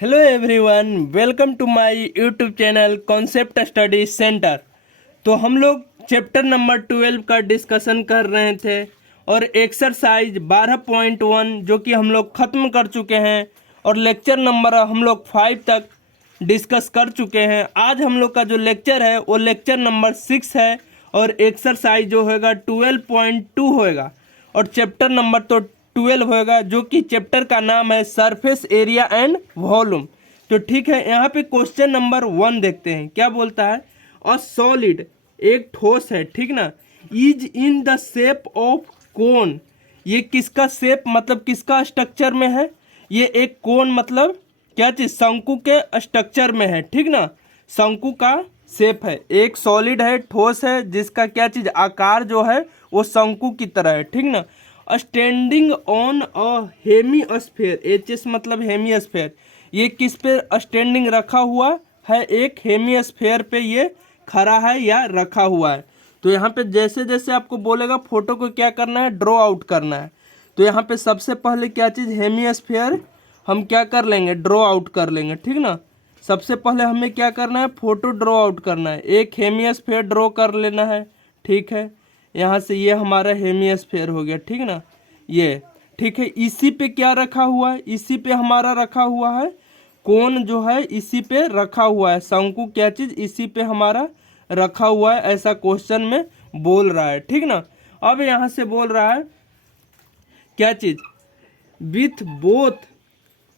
Hello everyone, welcome to my YouTube channel concept study centre. तो हम लोग chapter number 12 का डिस्कशन कर रहे थे और एक्सरसाइज 12.1 जो कि हम लोग ख़त्म कर चुके हैं और लेक्चर नंबर हम लोग 5 तक डिस्कस कर चुके हैं। आज हम लोग का जो लेक्चर है वो लेक्चर नंबर 6 है और एक्सरसाइज जो होगा 12.2 होएगा और चैप्टर नंबर तो 12 होएगा जो कि चैप्टर का नाम है सरफेस एरिया एंड वॉल्यूम। तो ठीक है, यहाँ पे क्वेश्चन नंबर 1 देखते हैं क्या बोलता है। अ सॉलिड एक ठोस है, ठीक ना, is in the shape of cone. ये किसका शेप मतलब किसका स्ट्रक्चर में है? ये एक कोन मतलब क्या चीज, शंकु के स्ट्रक्चर में है, ठीक ना, शंकु का शेप है। एक सॉलिड है, ठोस है, जिसका क्या चीज आकार जो है वो शंकु की तरह है, ठीक ना। Standing on a hemisphere, H मतलब हेमीस्फेयर, ये किस पे स्टैंडिंग रखा हुआ है? एक हेमीस्फेयर पे ये खड़ा है या रखा हुआ है। तो यहाँ पे जैसे जैसे आपको बोलेगा फोटो को क्या करना है, ड्रॉ आउट करना है। तो यहाँ पे सबसे पहले क्या चीज़, हेमीस्फेयर हम क्या कर लेंगे, ड्रॉ आउट कर लेंगे, ठीक ना। सबसे पहले हमें क्या करना है, फोटो ड्रॉ आउट करना है, एक हेमीस्फेयर ड्रॉ कर लेना है, ठीक है। यहाँ से ये हमारा हेमीस्फेयर हो गया, ठीक ना, ये ठीक है। इसी पे क्या रखा हुआ है, इसी पे हमारा रखा हुआ है कोन जो है, इसी पे रखा हुआ है शंकु, क्या चीज इसी पे हमारा रखा हुआ है, ऐसा क्वेश्चन में बोल रहा है, ठीक ना। अब यहाँ से बोल रहा है क्या चीज, विथ बोथ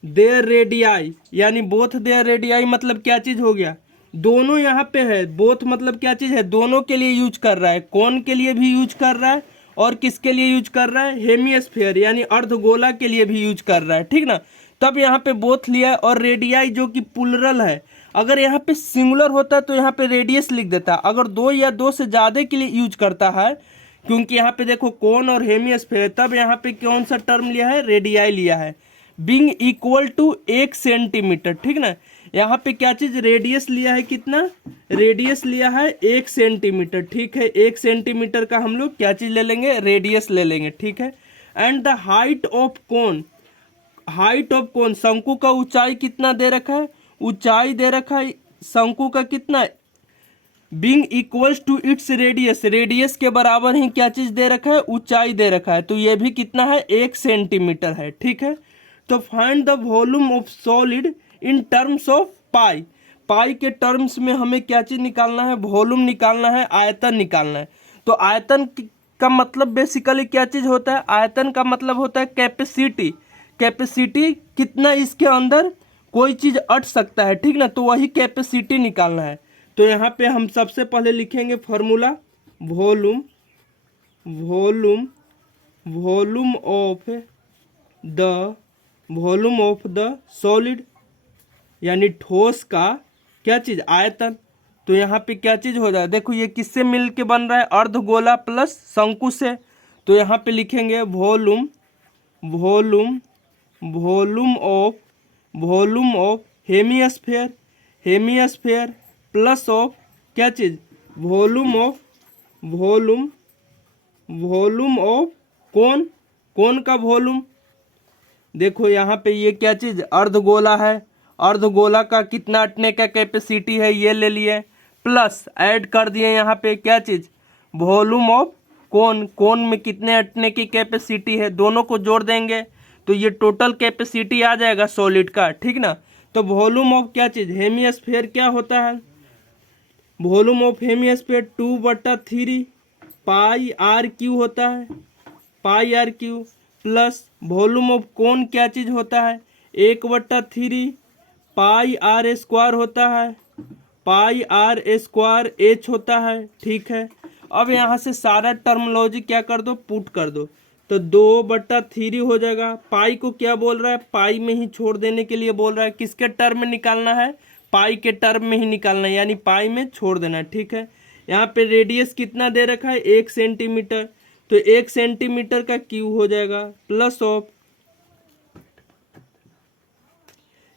देयर रेडियाई, यानी बोथ देयर रेडियाई मतलब क्या चीज हो गया, दोनों यहाँ पे है। बोथ मतलब क्या चीज है, दोनों के लिए यूज कर रहा है, कौन के लिए भी यूज कर रहा है और किसके लिए यूज कर रहा है, हेमीस्फेयर यानी अर्धगोला के लिए भी यूज कर रहा है, ठीक ना। तब यहाँ पे बोथ लिया है और रेडियाई जो कि प्लुरल है। अगर यहाँ पे सिंगुलर होता तो यहाँ पे रेडियस लिख देता, अगर दो या दो से ज्यादा के लिए यूज करता है, क्योंकि यहाँ पे देखो कोन और हेमीस्फेयर, तब यहाँ पे कौन सा टर्म लिया है, रेडियाई लिया है। बिंग इक्वल टू 1 सेंटीमीटर, ठीक ना। यहाँ पे क्या चीज, रेडियस लिया है, कितना रेडियस लिया है, 1 सेंटीमीटर, ठीक है। 1 सेंटीमीटर का हम लोग क्या चीज ले लेंगे, रेडियस ले लेंगे, ठीक है। And the height of cone, height of cone शंकु का ऊंचाई कितना दे रखा है, ऊंचाई दे रखा है शंकु का कितना, being equals to its radius, radius के बराबर ही क्या चीज दे रखा है, ऊंचाई दे रखा है। तो ये भी कितना है, 1 सेंटीमीटर है, ठीक है। तो find the volume of solid in terms of pi, pi के टर्म्स में हमें क्या चीज निकालना है, वॉल्यूम निकालना है, आयतन निकालना है। तो आयतन का मतलब बेसिकली क्या चीज होता है, आयतन का मतलब होता है कैपेसिटी, कैपेसिटी कितना इसके अंदर कोई चीज अट सकता है, ठीक ना, तो वही कैपेसिटी निकालना है। तो यहाँ पे हम सबसे पहले लिखेंगे formula, volume, volume, volume of the, volume of the solid यानी ठोस का क्या चीज, आयतन। तो यहाँ पे क्या चीज हो जाए, देखो ये किससे मिल के बन रहा है, अर्धगोला प्लस शंकु से। तो यहाँ पे लिखेंगे volume, volume, volume of, volume of hemisphere, hemisphere plus of क्या चीज, volume of, volume, volume of कौन, कौन का वॉल्यूम। देखो यहाँ पे ये क्या चीज, अर्धगोला है, अर्धगोला का कितना अटने का कैपेसिटी है ये ले लिए, प्लस ऐड कर दिए यहाँ पे क्या चीज, वॉल्यूम ऑफ कोन, कोन में कितने अटने की कैपेसिटी है, दोनों को जोड़ देंगे तो ये टोटल कैपेसिटी आ जाएगा सॉलिड का, ठीक ना। तो वॉल्यूम ऑफ क्या चीज, हेमीस्फेयर क्या होता है, volume of hemisphere 2/3 pi r cube होता है, pi r cube, plus volume of cone क्या चीज होता है, 1/3 पाई आर स्क्वायर होता है, पाई आर स्क्वायर एच होता है, ठीक है। अब यहाँ से सारा टर्मोलॉजी क्या कर दो, पुट कर दो, तो 2/3 हो जाएगा। पाई को क्या बोल रहा है, पाई में ही छोड़ देने के लिए बोल रहा है, किसके टर्म में निकालना है, पाई के टर्म में ही निकालना है, यानी पाई में छोड़ देना है, ठीक है। यहाँ पे रेडियस कितना दे रखा है, 1 सेंटीमीटर, तो 1 सेंटीमीटर का क्यू हो जाएगा, प्लस ऑफ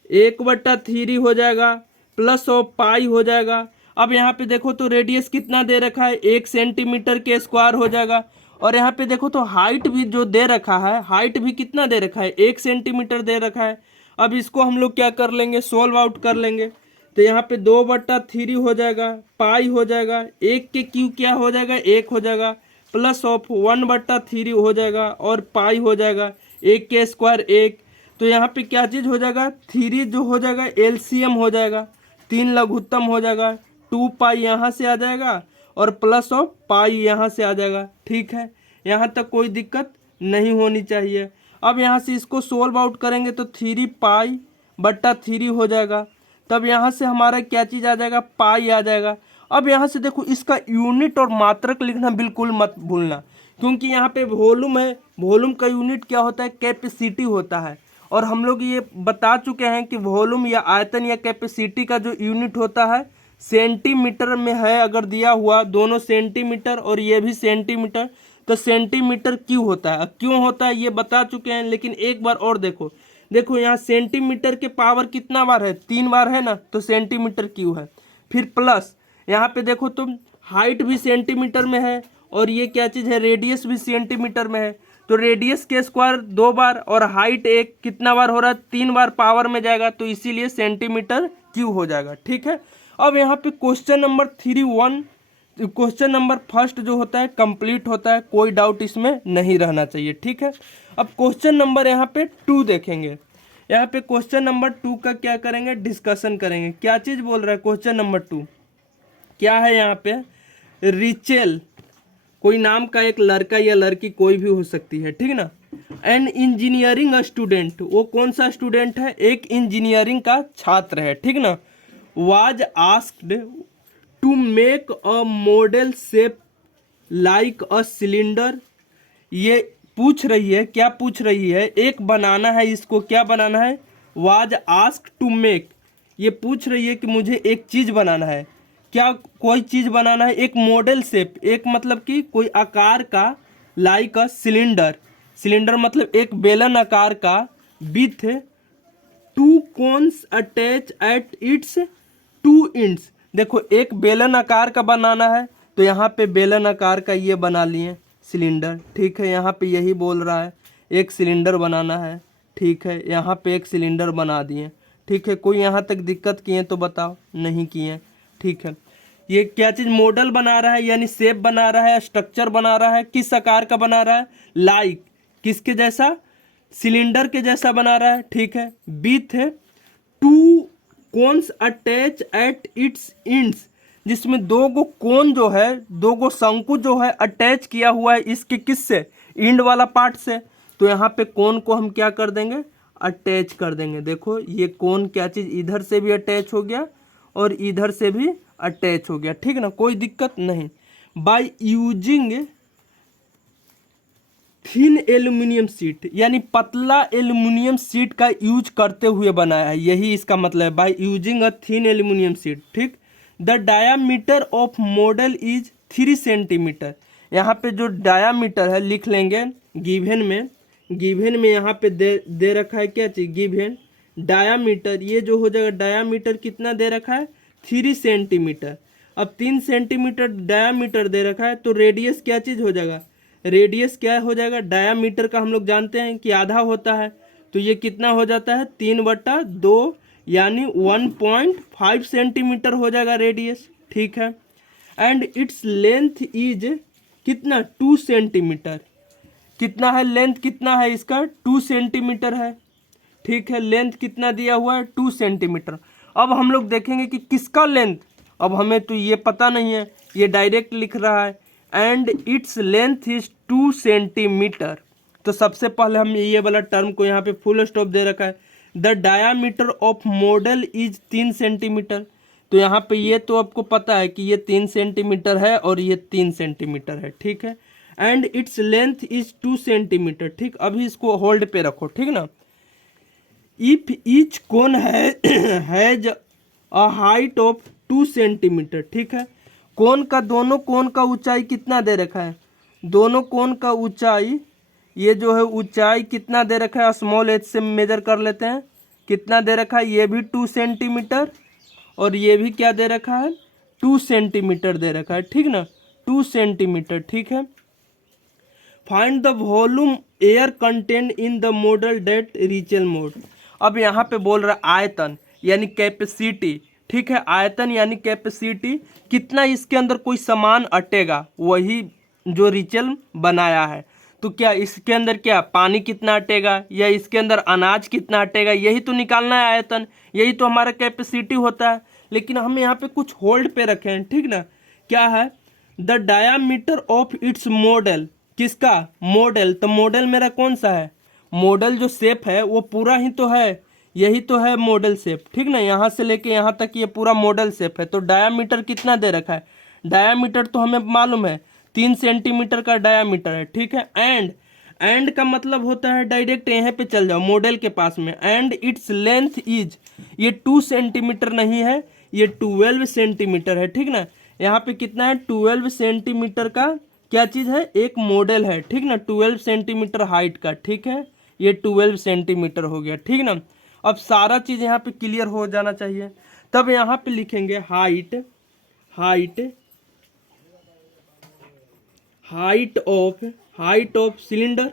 1/3 हो जाएगा, प्लस ऑफ पाई हो जाएगा। अब यहाँ पे देखो तो रेडियस कितना दे रखा है, 1 सेंटीमीटर के स्क्वायर हो जाएगा। और यहाँ पे देखो तो हाइट भी जो दे रखा है, हाइट भी कितना दे रखा है, 1 सेंटीमीटर दे रखा है। अब इसको हम लोग क्या कर लेंगे, सोल्व आउट कर लेंगे। तो यहाँ पे 2/3 हो जाएगा, पाई हो जाएगा, 1 के क्यू क्या हो जाएगा, 1 हो जाएगा, प्लस ऑफ 1/3 हो जाएगा और पाई हो जाएगा, 1 के स्क्वायर 1। तो यहाँ पे क्या चीज़ हो जाएगा, 3 जो हो जाएगा एलसीएम हो जाएगा, 3 लघुत्तम हो जाएगा, 2 पाई यहाँ से आ जाएगा और प्लस ऑफ पाई यहाँ से आ जाएगा। ठीक है, यहाँ तक कोई दिक्कत नहीं होनी चाहिए। अब यहाँ से इसको सोल्व आउट करेंगे तो 3 पाई/3 हो जाएगा। तब यहाँ से हमारा क्या चीज़ आ जाएगा, पाई आ जाएगा। अब यहाँ से देखो इसका यूनिट और मात्रक लिखना बिल्कुल मत भूलना, क्योंकि यहाँ पे वॉल्यूम है, वॉल्यूम का यूनिट क्या होता है, कैपेसिटी होता है। और हम लोग ये बता चुके हैं कि वॉल्यूम या आयतन या कैपेसिटी का जो यूनिट होता है सेंटीमीटर में है। अगर दिया हुआ दोनों सेंटीमीटर और ये भी सेंटीमीटर, तो सेंटीमीटर क्यों होता है, क्यों होता है ये बता चुके हैं। लेकिन एक बार और देखो, देखो यहाँ सेंटीमीटर के पावर कितना बार है, 3 बार है ना, तो सेंटीमीटर क्यों है। फिर प्लस यहाँ पे देखो तुम, हाइट भी सेंटीमीटर में है और ये क्या चीज़ है, रेडियस भी सेंटीमीटर में है। तो रेडियस के स्क्वायर 2 बार और हाइट 1 कितना बार हो रहा है, 3 बार पावर में जाएगा, तो इसीलिए सेंटीमीटर क्यूब हो जाएगा। ठीक है, अब यहाँ पे question number 3 question number first जो होता है कंप्लीट होता है, कोई डाउट इसमें नहीं रहना चाहिए। ठीक है, अब क्वेश्चन नंबर यहाँ पे 2 देखेंगे। यहाँ पे क्वेश्चन नंबर 2 का क्या करेंगे, डिस्कशन करेंगे। क्या चीज़ बोल रहा है क्वेश्चन नंबर 2, क्या है यहाँ पे, रिचेल कोई नाम का एक लड़का या लड़की कोई भी हो सकती है, ठीक ना। एन इंजीनियरिंग स्टूडेंट, वो कौन सा स्टूडेंट है, एक इंजीनियरिंग का छात्र है, ठीक ना। Was asked to make a model shape like a cylinder, ये पूछ रही है, क्या पूछ रही है, एक बनाना है, इसको क्या बनाना है, वाज आस्क्ड टू मेक, ये पूछ रही है कि मुझे एक चीज़ बनाना है। क्या कोई चीज़ बनाना है, एक मॉडल शेप, एक मतलब कि कोई आकार का, लाइक अ सिलेंडर, सिलेंडर मतलब एक बेलन आकार का, with 2 cones attach at its 2 ends. देखो एक बेलन आकार का बनाना है, तो यहाँ पे बेलन आकार का ये बना लिए सिलेंडर। ठीक है, यहाँ पे यही बोल रहा है एक सिलेंडर बनाना है। ठीक है, यहाँ पे एक सिलेंडर बना दिए। ठीक है, कोई यहाँ तक दिक्कत किए तो बताओ, नहीं किए। ठीक है, ये क्या चीज़, मॉडल बना रहा है यानी शेप बना रहा है, स्ट्रक्चर बना रहा है, किस आकार का बना रहा है, लाइक किसके जैसा, सिलेंडर के जैसा बना रहा है। ठीक है, with 2 cones attach at its ends, जिसमें 2 गो कोन जो है, 2 गो शंकु जो है अटैच किया हुआ है इसके किससे, इंड वाला पार्ट से। तो यहाँ पे कोन को हम क्या कर देंगे, अटैच कर देंगे। देखो ये कोन क्या चीज़, इधर से भी अटैच हो गया और इधर से भी अटैच हो गया। ठीक ना, कोई दिक्कत नहीं। By using thin aluminium sheet, यानी पतला एल्यूमिनियम शीट का यूज करते हुए बनाया है, यही इसका मतलब है, by using a thin aluminium sheet. ठीक, the diameter of model is 3 centimetre. यहाँ पे जो डायामीटर है लिख लेंगे गिवन में, गिवन में यहाँ पे दे रखा है क्या चीज़, गिवन डायामीटर, ये जो हो जाएगा डायामीटर कितना दे रखा है, 3 सेंटीमीटर। अब 3 सेंटीमीटर डायामीटर दे रखा है, तो रेडियस क्या चीज़ हो जाएगा, रेडियस क्या हो जाएगा, डायामीटर का हम लोग जानते हैं कि आधा होता है, तो ये कितना हो जाता है, 3/2 यानी 1.5 सेंटीमीटर हो जाएगा रेडियस। ठीक है, एंड इट्स लेंथ इज कितना, 2 सेंटीमीटर। कितना है लेंथ, कितना है इसका, 2 सेंटीमीटर है। ठीक है, लेंथ कितना दिया हुआ है, 2 सेंटीमीटर। अब हम लोग देखेंगे कि किसका लेंथ, अब हमें तो ये पता नहीं है, ये डायरेक्ट लिख रहा है and its length is 2 centimetre. तो सबसे पहले हम ये वाला टर्म को यहाँ पे फुल स्टॉप दे रखा है, the diameter of model is 3 centimetre. तो यहाँ पे ये तो आपको पता है कि ये 3 सेंटीमीटर है और ये 3 सेंटीमीटर है। ठीक है, and its length is 2 centimetre. ठीक, अभी इसको होल्ड पे रखो, ठीक ना। If each cone has a height of 2 centimetre. ठीक है, कोन का, दोनों कोन का ऊंचाई कितना दे रखा है, दोनों कोन का ऊंचाई, ये जो है ऊंचाई कितना दे रखा है, स्मॉल एच से मेजर कर लेते हैं, कितना दे रखा है, ये भी 2 सेंटीमीटर और ये भी क्या दे रखा है, 2 सेंटीमीटर दे रखा है। ठीक ना, 2 सेंटीमीटर। ठीक है, find the volume air content in the model that Rachel made. अब यहाँ पे बोल रहा आयतन यानी कैपेसिटी, ठीक है, आयतन यानी कैपेसिटी, कितना इसके अंदर कोई सामान अटेगा, वही जो रिचल बनाया है। तो क्या इसके अंदर क्या पानी कितना अटेगा या इसके अंदर अनाज कितना अटेगा, यही तो निकालना है आयतन, यही तो हमारा कैपेसिटी होता है। लेकिन हम यहाँ पे कुछ होल्ड पे रखे हैं, ठीक ना, क्या है, the diameter of its model, किसका मॉडल, तो मॉडल मेरा कौन सा है, मॉडल जो शेप है वो पूरा ही तो है, यही तो है मॉडल शेप, ठीक ना, यहाँ से लेके यहाँ तक ये पूरा मॉडल शेप है। तो डायामीटर कितना दे रखा है, डायामीटर तो हमें मालूम है 3 सेंटीमीटर का डायामीटर है, ठीक है। एंड का मतलब होता है डायरेक्ट यहाँ पे चल जाओ मॉडल के पास में, एंड इट्स लेंथ इज, ये 2 सेंटीमीटर नहीं है, ये 12 सेंटीमीटर है, ठीक ना। यहाँ पे कितना है, 12 सेंटीमीटर का क्या चीज़ है, एक मॉडल है, ठीक ना, 12 सेंटीमीटर हाइट का, ठीक है, ये 12 सेंटीमीटर हो गया, ठीक ना। अब सारा चीज़ यहाँ पे क्लियर हो जाना चाहिए। तब यहाँ पे लिखेंगे हाइट, हाइट ऑफ सिलेंडर।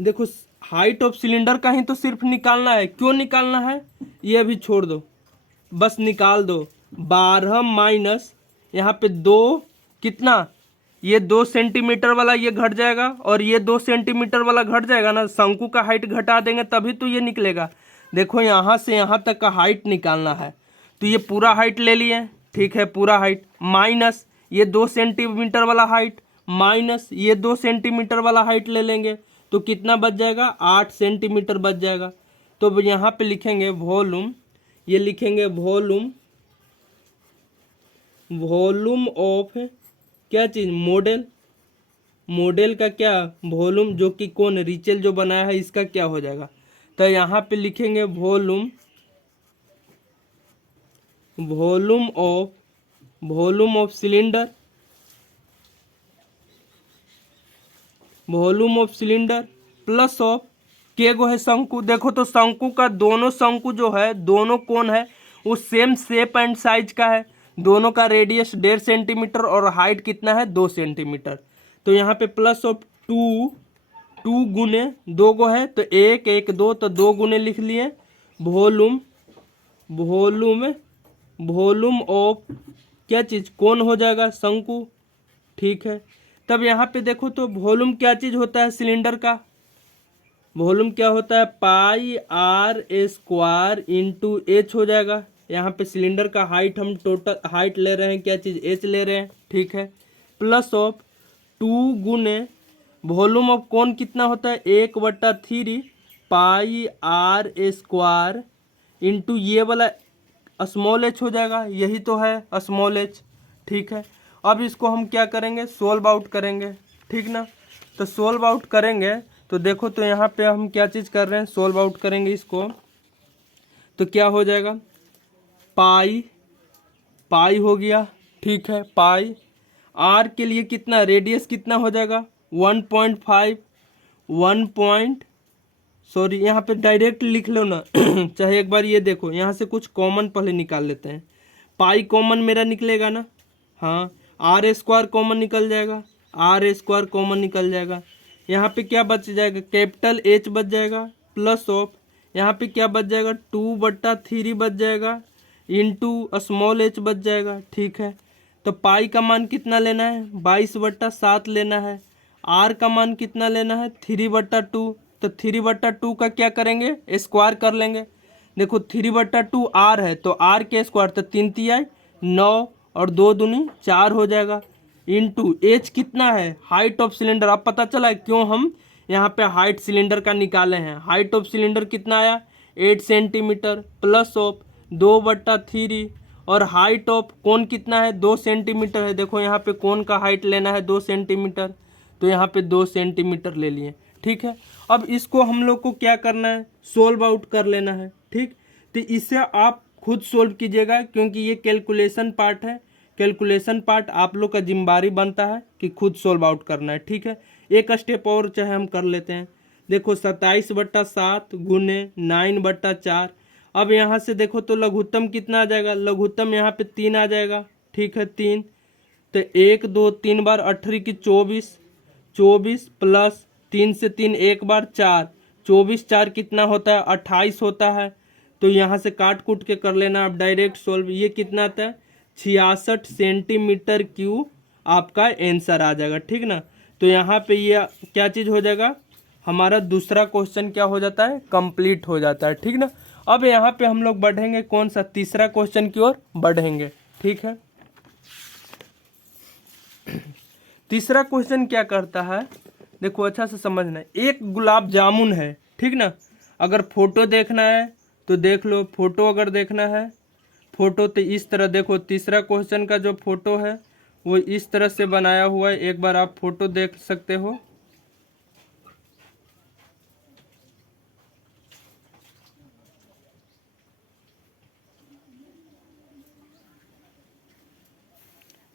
देखो हाइट ऑफ सिलेंडर का ही तो सिर्फ निकालना है, क्यों निकालना है ये अभी छोड़ दो, बस निकाल दो। 12 माइनस यहाँ पे 2, कितना, ये 2 सेंटीमीटर वाला ये घट जाएगा और ये 2 सेंटीमीटर वाला घट जाएगा ना, शंकु का हाइट घटा देंगे तभी तो ये निकलेगा। देखो यहाँ से यहाँ तक का हाइट निकालना है, तो ये पूरा हाइट ले लिए, ठीक है, पूरा हाइट, माइनस ये 2 सेंटीमीटर वाला हाइट, माइनस ये 2 सेंटीमीटर वाला हाइट ले लेंगे, तो कितना बच जाएगा, 8 सेंटीमीटर बच जाएगा। तो यहाँ पे लिखेंगे वॉल्यूम, ये लिखेंगे वॉल्यूम ऑफ क्या चीज़, मॉडल का क्या वॉल्यूम, जो कि कौन रिचल जो बनाया है इसका क्या हो जाएगा। तो यहाँ पे लिखेंगे volume of cylinder, volume of cylinder plus of के गो है शंकु। देखो तो शंकु का दोनों शंकु जो है, दोनों कौन है, वो सेम शेप एंड साइज का है, दोनों का रेडियस 1.5 सेंटीमीटर और हाइट कितना है 2 सेंटीमीटर। तो यहाँ पे प्लस ऑफ 2 गुने 2 गो है तो 1 1 2, तो 2 गुने लिख लिए। वॉल्यूम ऑफ क्या चीज़, कौन हो जाएगा, शंकु, ठीक है। तब यहाँ पे देखो तो वॉल्यूम क्या चीज़ होता है सिलेंडर का, वॉल्यूम क्या होता है, pi are square into H हो जाएगा। यहाँ पे सिलेंडर का हाइट हम टोटल हाइट ले रहे हैं, क्या चीज़, एच ले रहे हैं, ठीक है, प्लस ऑफ 2 गुने वॉल्यूम ऑफ कौन कितना होता है, 1/3 पाई आर स्क्वायर इंटू ये वाला स्मॉल एच हो जाएगा, यही तो है स्मॉल एच, ठीक है। अब इसको हम क्या करेंगे, सोल्व आउट करेंगे, ठीक ना। तो सोल्व आउट करेंगे तो देखो तो यहाँ पे हम क्या चीज़ कर रहे हैं, सोल्व आउट करेंगे इसको, तो क्या हो जाएगा, पाई हो गया, ठीक है, पाई आर के लिए कितना, रेडियस कितना हो जाएगा 1.5 सॉरी यहाँ पे डायरेक्ट लिख लो ना चाहे एक बार ये देखो, यहाँ से कुछ कॉमन पहले निकाल लेते हैं। पाई कॉमन मेरा निकलेगा ना, हाँ, आर स्क्वायर कॉमन निकल जाएगा, यहाँ पे क्या बच जाएगा, कैपिटल एच बच जाएगा, प्लस ऑफ यहाँ पे क्या बच जाएगा, 2/3 बच जाएगा, इंटू स्मॉल एच बच जाएगा, ठीक है। तो पाई का मान कितना लेना है, 22/7 लेना है। आर का मान कितना लेना है, 3/2। तो 3/2 का क्या करेंगे, स्क्वायर कर लेंगे। देखो 3/2 आर है तो आर के स्क्वायर, तो 3 तिहाई 9 और 2 दूनी 4 हो जाएगा, इंटू एच कितना है, हाइट ऑफ सिलेंडर। अब पता चला क्यों हम यहाँ पे हाइट सिलेंडर का निकाले हैं। हाइट ऑफ सिलेंडर कितना आया, 8 सेंटीमीटर, प्लस ऑफ 2/3 और हाइट ऑफ कोन कितना है, 2 सेंटीमीटर है। देखो यहाँ पे कोन का हाइट लेना है 2 सेंटीमीटर, तो यहाँ पे 2 सेंटीमीटर ले लिए, ठीक है। अब इसको हम लोग को क्या करना है, सोल्व आउट कर लेना है, ठीक। तो इसे आप खुद सोल्व कीजिएगा क्योंकि ये कैलकुलेशन पार्ट है, कैलकुलेशन पार्ट आप लोग का जिम्मेदारी बनता है कि खुद सोल्व आउट करना है, ठीक है। एक स्टेप और चाहे हम कर लेते हैं। देखो 27/7 गुने 9/4। अब यहाँ से देखो तो लघुत्तम कितना आ जाएगा, लघुत्तम यहाँ पे 3 आ जाएगा, ठीक है, 3। तो 1 2 3 बार 18 की 24 प्लस 3 से 3 एक बार 4, 24 4 कितना होता है 28 होता है। तो यहाँ से काट कूट के कर लेना आप डायरेक्ट सोल्व। ये कितना आता है 66 सेंटीमीटर क्यूब आपका आंसर आ जाएगा, ठीक ना। तो यहाँ पे ये क्या चीज़ हो जाएगा, हमारा दूसरा क्वेश्चन क्या हो जाता है, कंप्लीट हो जाता है, ठीक ना। अब यहाँ पे हम लोग बढ़ेंगे कौन सा, तीसरा क्वेश्चन की ओर बढ़ेंगे, ठीक है। तीसरा क्वेश्चन क्या करता है, देखो अच्छा से समझना। एक गुलाब जामुन है, ठीक ना। अगर फोटो देखना है तो देख लो, फोटो अगर देखना है, फोटो तो इस तरह देखो, तीसरा क्वेश्चन का जो फोटो है वो इस तरह से बनाया हुआ है, एक बार आप फोटो देख सकते हो।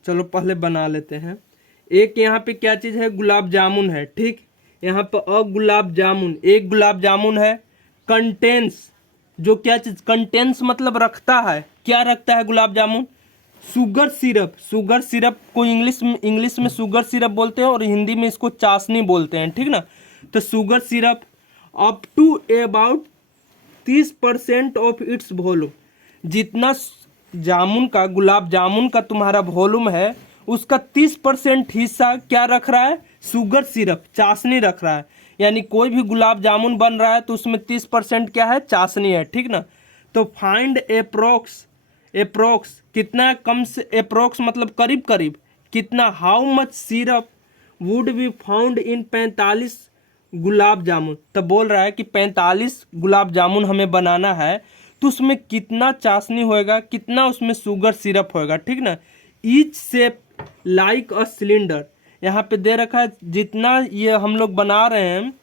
चलो पहले बना लेते हैं। एक यहाँ पे क्या चीज़ है, गुलाब जामुन है, ठीक। यहाँ पर गुलाब जामुन, एक गुलाब जामुन है। कंटेंस, जो क्या चीज़, कंटेंस मतलब रखता है, क्या रखता है gulab jamun, sugar syrup. Sugar syrup को इंग्लिश में शुगर सिरप बोलते हैं और हिंदी में इसको चाशनी बोलते हैं, ठीक ना। तो sugar syrup up to about 30% of its volume, जितना जामुन का, गुलाब जामुन का तुम्हारा वॉल्यूम है उसका 30% हिस्सा क्या रख रहा है, शुगर सिरप, चाशनी रख रहा है। यानी कोई भी गुलाब जामुन बन रहा है तो उसमें 30% क्या है, चाशनी है, ठीक ना। तो फाइंड एप्रोक्स कितना, कम से एप्रोक्स मतलब करीब करीब कितना, how much syrup would be found in 45 gulab jamun. तब बोल रहा है कि 45 गुलाब जामुन हमें बनाना है तो उसमें कितना चाशनी होएगा, कितना उसमें शुगर सिरप होएगा, ठीक ना। Each shape like a cylinder, यहाँ पे दे रखा है जितना ये हम लोग बना रहे हैं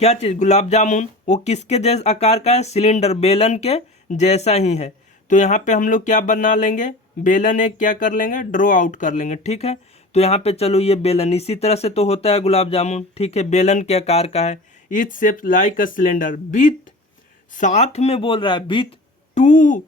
क्या चीज़, गुलाब जामुन, वो किसके जैसे आकार का है, सिलेंडर, बेलन के जैसा ही है। तो यहाँ पे हम लोग क्या बना लेंगे, बेलन एक क्या कर लेंगे, ड्रॉ आउट कर लेंगे, ठीक है। तो यहाँ पे चलो ये बेलन इसी तरह से तो होता है गुलाब जामुन, ठीक है, बेलन के आकार का है। Each shape like a cylinder with, साथ में बोल रहा है विथ 2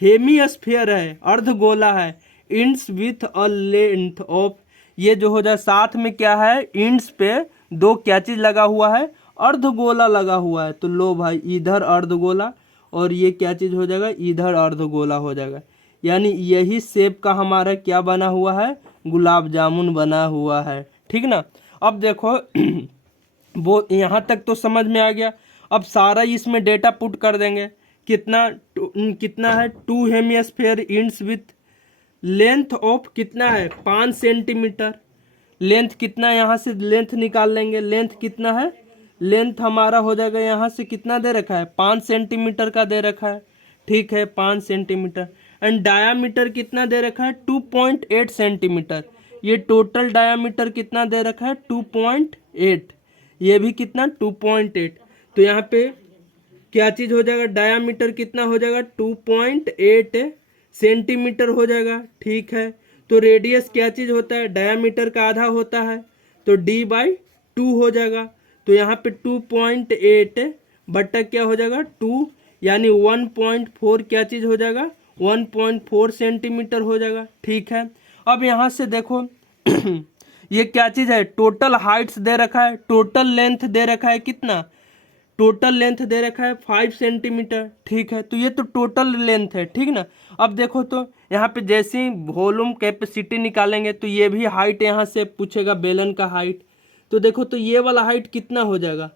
हेमिस्फीयर है, अर्धगोला है, ends with a length of, ये जो हो जाए साथ में क्या है, इंड्स पे 2 क्या चीज लगा हुआ है, अर्धगोला लगा हुआ है। तो लो भाई, इधर अर्धगोला और ये क्या चीज हो जाएगा, इधर अर्धगोला हो जाएगा। यानी यही शेप का हमारा क्या बना हुआ है, गुलाब जामुन बना हुआ है, ठीक ना। अब देखो वो यहाँ तक तो समझ में आ गया। अब सारा इसमें डेटा पुट कर देंगे, कितना है 2 hemisphere ends with length of कितना है 5 सेंटीमीटर। लेंथ कितना, यहाँ से लेंथ निकाल लेंगे, लेंथ कितना है, लेंथ हमारा हो जाएगा यहाँ से कितना दे रखा है, 5 सेंटीमीटर का दे रखा है, ठीक है 5 सेंटीमीटर। एंड डायामीटर कितना दे रखा है 2.8 सेंटीमीटर। ये टोटल डायामीटर कितना दे रखा है 2.8, ये भी कितना 2.8। तो यहाँ पे क्या चीज हो जाएगा, डायामीटर कितना हो जाएगा 2.8 सेंटीमीटर हो जाएगा, ठीक है। तो रेडियस क्या चीज होता है, डायामीटर का आधा होता है, तो d/2 हो जाएगा। तो यहाँ पे 2.8 बट्टा क्या हो जाएगा 2, यानी 1.4 क्या चीज हो जाएगा, 1.4 सेंटीमीटर हो जाएगा, ठीक है। अब यहाँ से देखो ये क्या चीज है, टोटल हाइट्स दे रखा है, टोटल लेंथ दे रखा है कितना, टोटल लेंथ दे रखा है 5 सेंटीमीटर, ठीक है। तो ये तो टोटल लेंथ है, ठीक ना। अब देखो तो यहाँ पे जैसे ही वॉल्यूम कैपेसिटी निकालेंगे तो ये भी हाइट यहाँ से पूछेगा, बेलन का हाइट। तो देखो तो ये वाला हाइट कितना हो जाएगा,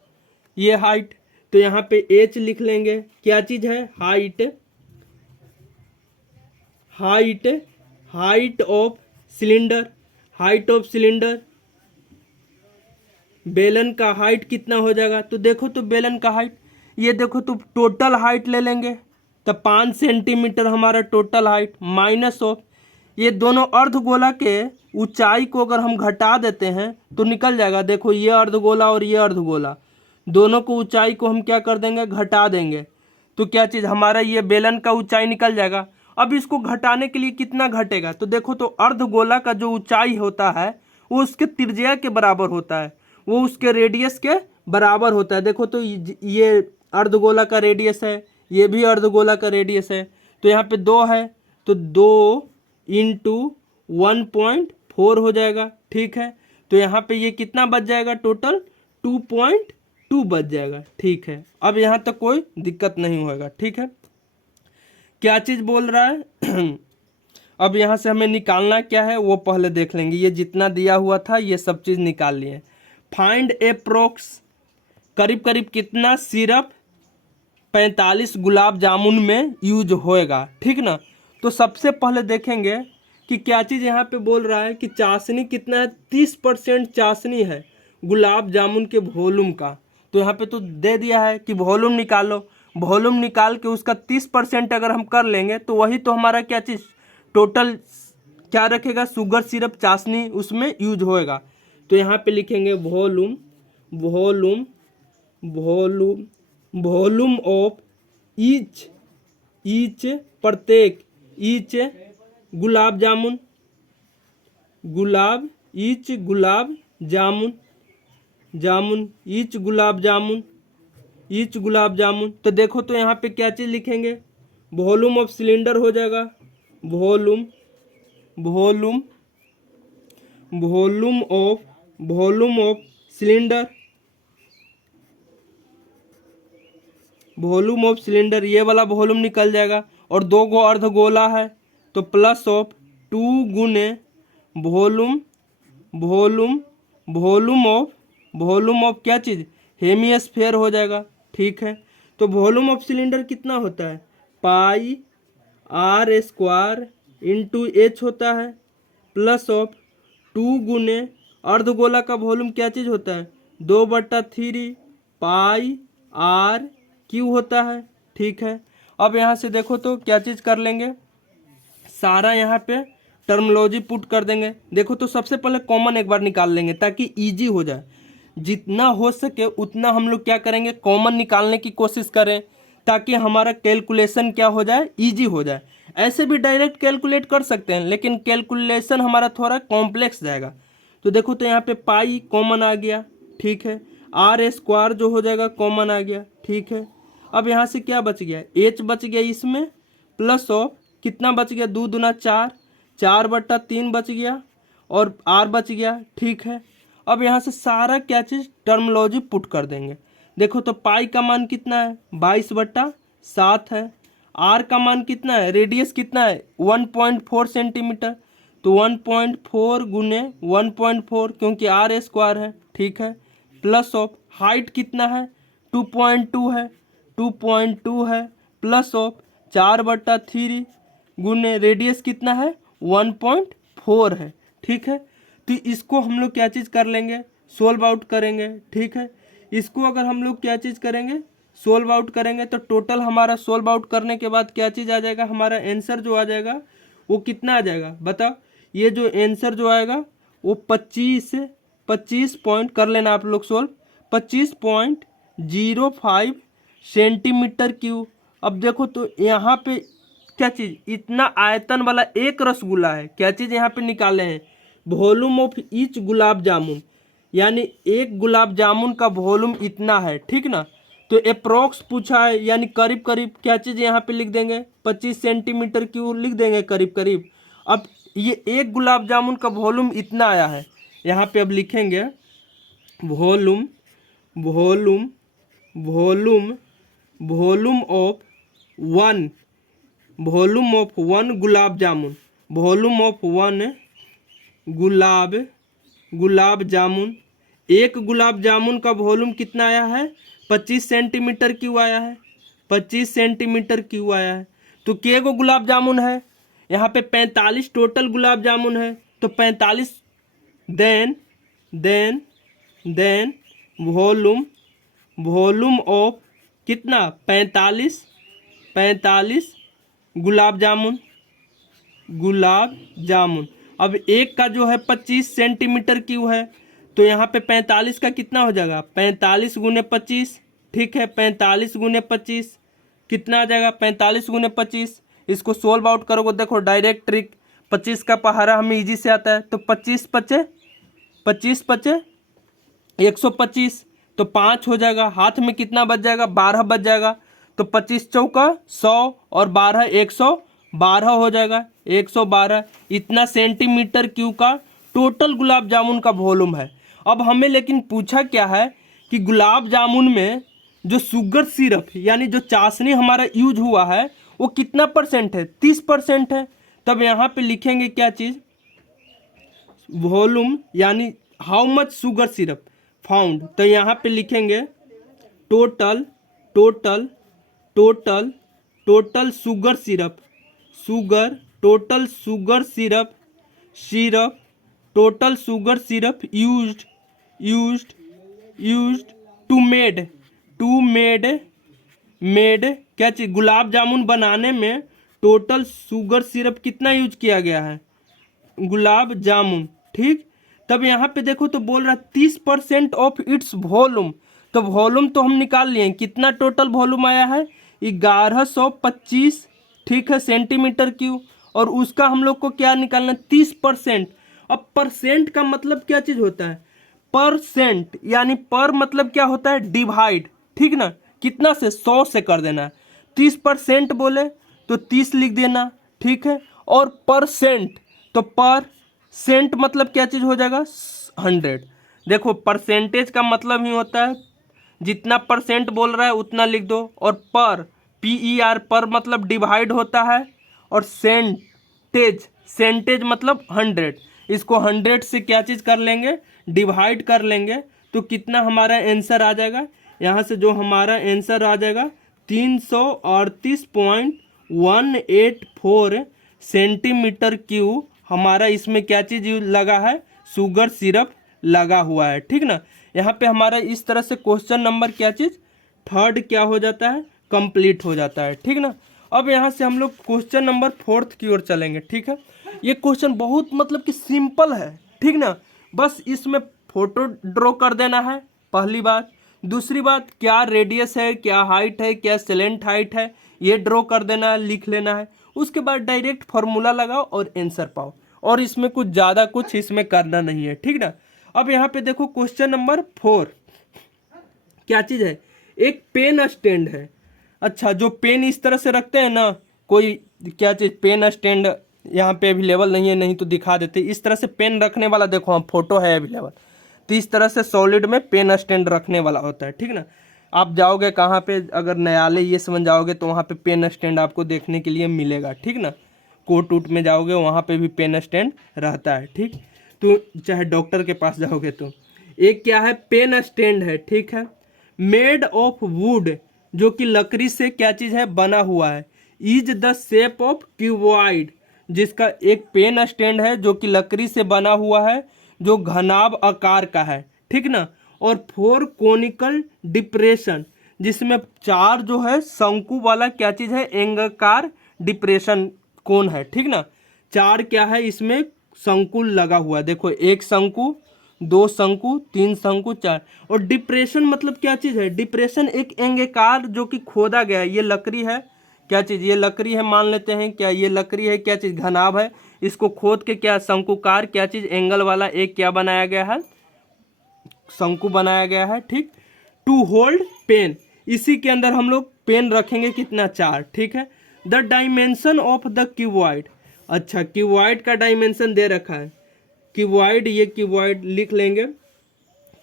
ये हाइट, तो यहाँ पे h लिख लेंगे, क्या चीज है, height, height, height of cylinder, height of cylinder, बेलन का हाइट कितना हो जाएगा। तो देखो तो बेलन का हाइट, ये देखो तो टोटल हाइट ले लेंगे तो 5 सेंटीमीटर हमारा टोटल हाइट, माइनस ऑफ ये दोनों अर्धगोला के ऊंचाई को अगर हम घटा देते हैं तो निकल जाएगा। देखो ये अर्धगोला और ये अर्धगोला, दोनों को ऊंचाई को हम क्या कर देंगे, घटा देंगे। तो क्या चीज़ हमारा ये बेलन का ऊंचाई निकल जाएगा। अब इसको घटाने के लिए कितना घटेगा, तो देखो तो अर्धगोला का जो ऊंचाई होता है वो उसके त्रिज्या के बराबर होता है, वो उसके रेडियस के बराबर होता है। देखो तो ये अर्धगोला का रेडियस है, ये भी अर्धगोला का रेडियस है। तो यहाँ पे 2 है तो 2 इंटू 1.4 हो जाएगा, ठीक है। तो यहाँ पे ये कितना बच जाएगा, टोटल 2.2 बच जाएगा। ठीक है, अब यहाँ तक कोई दिक्कत नहीं होगा। ठीक है, क्या चीज़ बोल रहा है अब यहाँ से हमें निकालना क्या है वो पहले देख लेंगे। ये जितना दिया हुआ था ये सब चीज़ निकाल लिए। फाइंड एप्रोक्स, करीब करीब कितना सिरप 45 गुलाब जामुन में यूज होएगा। ठीक ना, तो सबसे पहले देखेंगे कि क्या चीज़ यहाँ पे बोल रहा है कि चाशनी कितना है, 30% चाशनी है गुलाब जामुन के वॉल्यूम का। तो यहाँ पे तो दे दिया है कि वॉल्यूम निकालो, वॉल्यूम निकाल के उसका 30% अगर हम कर लेंगे तो वही तो हमारा क्या चीज़ टोटल क्या रखेगा, शुगर सिरप चाशनी उसमें यूज होएगा। तो यहाँ पे लिखेंगे volume, volume, volume, volume of each प्रत्येक, ईच गुलाब जामुन, गुलाब ईच गुलाब जामुन, जामुन ईच गुलाब जामुन, ईच गुलाब जामुन। तो देखो तो यहाँ पे क्या चीज़ लिखेंगे, वॉल्यूम ऑफ सिलेंडर हो जाएगा, volume, volume, volume of cylinder, volume of cylinder, ये वाला वॉल्यूम निकल जाएगा। और 2 गो अर्धगोला है तो प्लस ऑफ 2 गुने वॉल्यूम, वॉल्यूम, वॉल्यूम ऑफ क्या चीज़ हेमिस्फेयर हो जाएगा। ठीक है, तो वॉल्यूम ऑफ सिलेंडर कितना होता है, pi are square into H होता है, प्लस ऑफ 2 गुने अर्धगोला का वॉल्यूम क्या चीज़ होता है, 2/3 पाई आर क्यू होता है। ठीक है, अब यहाँ से देखो तो क्या चीज़ कर लेंगे, सारा यहाँ पे टर्मोलॉजी पुट कर देंगे। देखो तो सबसे पहले कॉमन एक बार निकाल लेंगे ताकि इजी हो जाए, जितना हो सके उतना हम लोग क्या करेंगे कॉमन निकालने की कोशिश करें ताकि हमारा कैलकुलेशन क्या हो जाए, इजी हो जाए। ऐसे भी डायरेक्ट कैलकुलेट कर सकते हैं लेकिन कैलकुलेशन हमारा थोड़ा कॉम्प्लेक्स जाएगा। तो देखो तो यहाँ पे पाई कॉमन आ गया। ठीक है, आर स्क्वायर जो हो जाएगा कॉमन आ गया। ठीक है, अब यहाँ से क्या बच गया, एच बच गया इसमें, प्लस ऑफ कितना बच गया, 2 दूना 4, 4/3 बच गया और आर बच गया। ठीक है, अब यहाँ से सारा क्या चीज़ टर्मोलॉजी पुट कर देंगे। देखो तो पाई का मान कितना है, 22/7 है। आर का मान कितना है, रेडियस कितना है 1.4 सेंटीमीटर, तो 1.4 गुने 1.4 क्योंकि आर स्क्वायर है। ठीक है, प्लस ऑफ हाइट कितना है 2.2 है, 2.2 है, प्लस ऑफ 4/3 गुने रेडियस कितना है 1.4 है। ठीक है, तो इसको हम लोग क्या चीज़ कर लेंगे, सोल्व आउट करेंगे। ठीक है, इसको अगर हम लोग क्या चीज़ करेंगे, सोल्व आउट करेंगे तो टोटल हमारा सोल्व आउट करने के बाद क्या चीज़ आ जाएगा, हमारा आंसर जो आ जाएगा वो कितना आ जाएगा बताओ। ये जो आंसर जो आएगा वो 25 पॉइंट कर लेना आप लोग सोल्व, 25.05 सेंटीमीटर क्यूब। अब देखो तो यहाँ पे क्या चीज़, इतना आयतन वाला एक रसगुल्ला है, क्या चीज़ यहाँ पे निकाले हैं, volume of each gulab jamun, यानी एक गुलाब जामुन का वॉल्यूम इतना है। ठीक ना, तो अप्रोक्स पूछा है यानी करीब करीब क्या चीज़ यहाँ पे लिख देंगे 25 सेंटीमीटर क्यूब लिख देंगे करीब करीब। अब ये एक गुलाब जामुन का वॉल्यूम इतना आया है, यहाँ पे अब लिखेंगे volume, volume, volume, volume of 1, volume of 1 gulab jamun, volume of 1 gulab jamun, एक गुलाब जामुन का वॉल्यूम कितना आया है 25 सेंटीमीटर क्यूब आया है, 25 सेंटीमीटर क्यूब आया है। तो के गो गुलाब जामुन है, यहाँ पे 45 टोटल गुलाब जामुन है, तो 45 देन वॉल्यूम ऑफ कितना 45 गुलाब जामुन, अब एक का जो है 25 सेंटीमीटर क्यूब है तो यहाँ पे 45 का कितना हो जाएगा 45 गुने 25। ठीक है, 45 गुने 25 कितना आ जाएगा 45 गुने 25। इसको सोल्व आउट करोगे, देखो डायरेक्ट ट्रिक, 25 का पहाड़ा हमें इजी से आता है, तो 25 पचे 125, तो 5 हो जाएगा, हाथ में कितना बच जाएगा 12 बच जाएगा, तो 25 चौका 100 और 12 112 हो जाएगा, 112। इतना सेंटीमीटर क्यूब का टोटल गुलाब जामुन का वॉल्यूम है। अब हमें लेकिन पूछा क्या है कि गुलाब जामुन में जो शुगर सिरप यानी जो चाशनी हमारा यूज हुआ है वो कितना परसेंट है, 30% है। तब यहाँ पे लिखेंगे क्या चीज़, वॉल्यूम यानी how much sugar syrup found. तो यहाँ पे लिखेंगे total total total total sugar syrup, sugar total sugar syrup syrup total sugar syrup used used used to made क्या चीज़, गुलाब जामुन बनाने में टोटल शुगर सिरप कितना यूज किया गया है, गुलाब जामुन। ठीक, तब यहाँ पे देखो तो बोल रहा 30% ऑफ इट्स वॉल्यूम। तो वॉल्यूम तो हम निकाल लिए, कितना टोटल वॉल्यूम आया है 1125, ठीक है, सेंटीमीटर क्यूब। और उसका हम लोग को क्या निकालना, 30%। अब परसेंट का मतलब क्या चीज़ होता है, परसेंट यानी पर मतलब क्या होता है, डिवाइड, ठीक ना, कितना से 100 से कर देना है। 30% बोले तो 30 लिख देना, ठीक है। और परसेंट तो पर सेंट मतलब क्या चीज़ हो जाएगा, 100। देखो परसेंटेज का मतलब ही होता है जितना परसेंट बोल रहा है उतना लिख दो। और पर PER पर मतलब डिवाइड होता है। और सेंटेज मतलब 100। इसको 100 से क्या चीज़ कर लेंगे, डिवाइड कर लेंगे तो कितना हमारा आंसर आ जाएगा। यहाँ से जो हमारा आंसर आ जाएगा 338.184 सेंटीमीटर क्यूब हमारा इसमें क्या चीज़ लगा है, शुगर सिरप लगा हुआ है, ठीक ना। यहाँ पे हमारा इस तरह से क्वेश्चन नंबर क्या चीज़, थर्ड क्या हो जाता है, कंप्लीट हो जाता है, ठीक ना। अब यहाँ से हम लोग क्वेश्चन नंबर 4 की ओर चलेंगे, ठीक है। ये क्वेश्चन बहुत मतलब कि सिंपल है, ठीक ना। बस इसमें फोटो ड्रॉ कर देना है, पहली बात। दूसरी बात, क्या रेडियस है, क्या हाइट है, क्या सेलेंट हाइट है, ये ड्रॉ कर देना है, लिख लेना है। उसके बाद डायरेक्ट फार्मूला लगाओ और आंसर पाओ। और इसमें कुछ ज़्यादा कुछ इसमें करना नहीं है, ठीक ना। अब यहाँ पे देखो क्वेश्चन नंबर 4 क्या चीज़ है, एक पेन स्टैंड है। अच्छा, जो पेन इस तरह से रखते हैं ना, कोई क्या चीज़, पेन स्टैंड यहाँ पे अवेलेबल नहीं है, नहीं तो दिखा देते। इस तरह से पेन रखने वाला देखो, हम फोटो है अवेलेबल। तो इस तरह से सॉलिड में पेन स्टैंड रखने वाला होता है, ठीक ना। आप जाओगे कहाँ पे, अगर न्यायालय ये समझ जाओगे तो वहाँ पे पेन स्टैंड आपको देखने के लिए मिलेगा, ठीक ना। कोर्ट वूट में जाओगे वहाँ पे भी पेन स्टैंड रहता है, ठीक। तो चाहे डॉक्टर के पास जाओगे तो एक क्या है, पेन स्टैंड है, ठीक है, मेड ऑफ वुड, जो कि लकड़ी से क्या चीज़ है, बना हुआ है। Is the shape of cuboid, जिसका एक पेन स्टैंड है जो कि लकड़ी से बना हुआ है, जो घनाभ आकार का है, ठीक ना। और 4 कोनिकल डिप्रेशन, जिसमें 4 जो है शंकु वाला क्या चीज़ है, एंगाकार डिप्रेशन कोन है, ठीक ना। 4 क्या है इसमें शंकु लगा हुआ, देखो 1 शंकु, 2 शंकु, 3 शंकु, 4। और डिप्रेशन मतलब क्या चीज़ है, डिप्रेशन एक एंगाकार जो कि खोदा गया है। ये लकड़ी है, क्या चीज़, ये लकड़ी है, मान लेते हैं, क्या ये लकड़ी है, क्या चीज़, घनाभ है। इसको खोद के क्या शंकुकार क्या चीज़, एंगल वाला एक क्या बनाया गया है, शंकु बनाया गया है, ठीक। टू होल्ड पेन, इसी के अंदर हम लोग पेन रखेंगे, कितना, 4, ठीक है। The dimension of the cuboid, अच्छा क्यूबॉइड का डायमेंशन दे रखा है, क्यूबॉइड, ये क्यूबॉइड लिख लेंगे,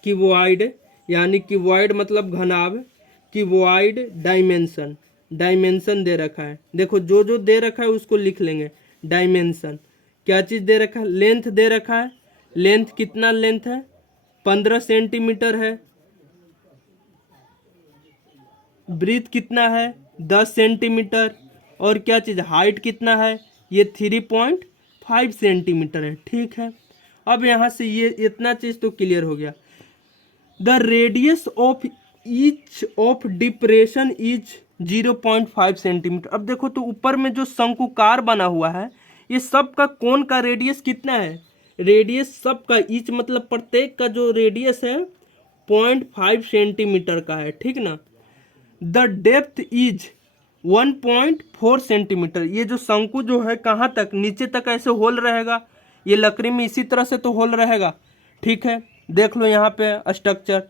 क्यूबॉइड यानी क्यूबॉइड मतलब घनाभ, क्यूबॉइड डायमेंशन, डायमेंशन दे रखा है। देखो जो जो दे रखा है उसको लिख लेंगे, डायमेंशन क्या चीज़ दे रखा है, लेंथ दे रखा है, लेंथ कितना लेंथ है, 15 सेंटीमीटर है। ब्रीथ कितना है, 10 सेंटीमीटर। और क्या चीज़, हाइट कितना है, ये 3.5 सेंटीमीटर है, ठीक है। अब यहाँ से ये इतना चीज़ तो क्लियर हो गया। The radius of each of depression is 0.5 centimetre. अब देखो तो ऊपर में जो शंकुकार बना हुआ है, ये सब का कोण का रेडियस कितना है, रेडियस सबका, ईच मतलब प्रत्येक का जो रेडियस है 0.5 सेंटीमीटर का है, ठीक ना। The depth is 1.4 centimetre. ये जो शंकु जो है कहाँ तक, नीचे तक ऐसे होल रहेगा, ये लकड़ी में इसी तरह से तो होल रहेगा, ठीक है। देख लो यहाँ पे स्ट्रक्चर,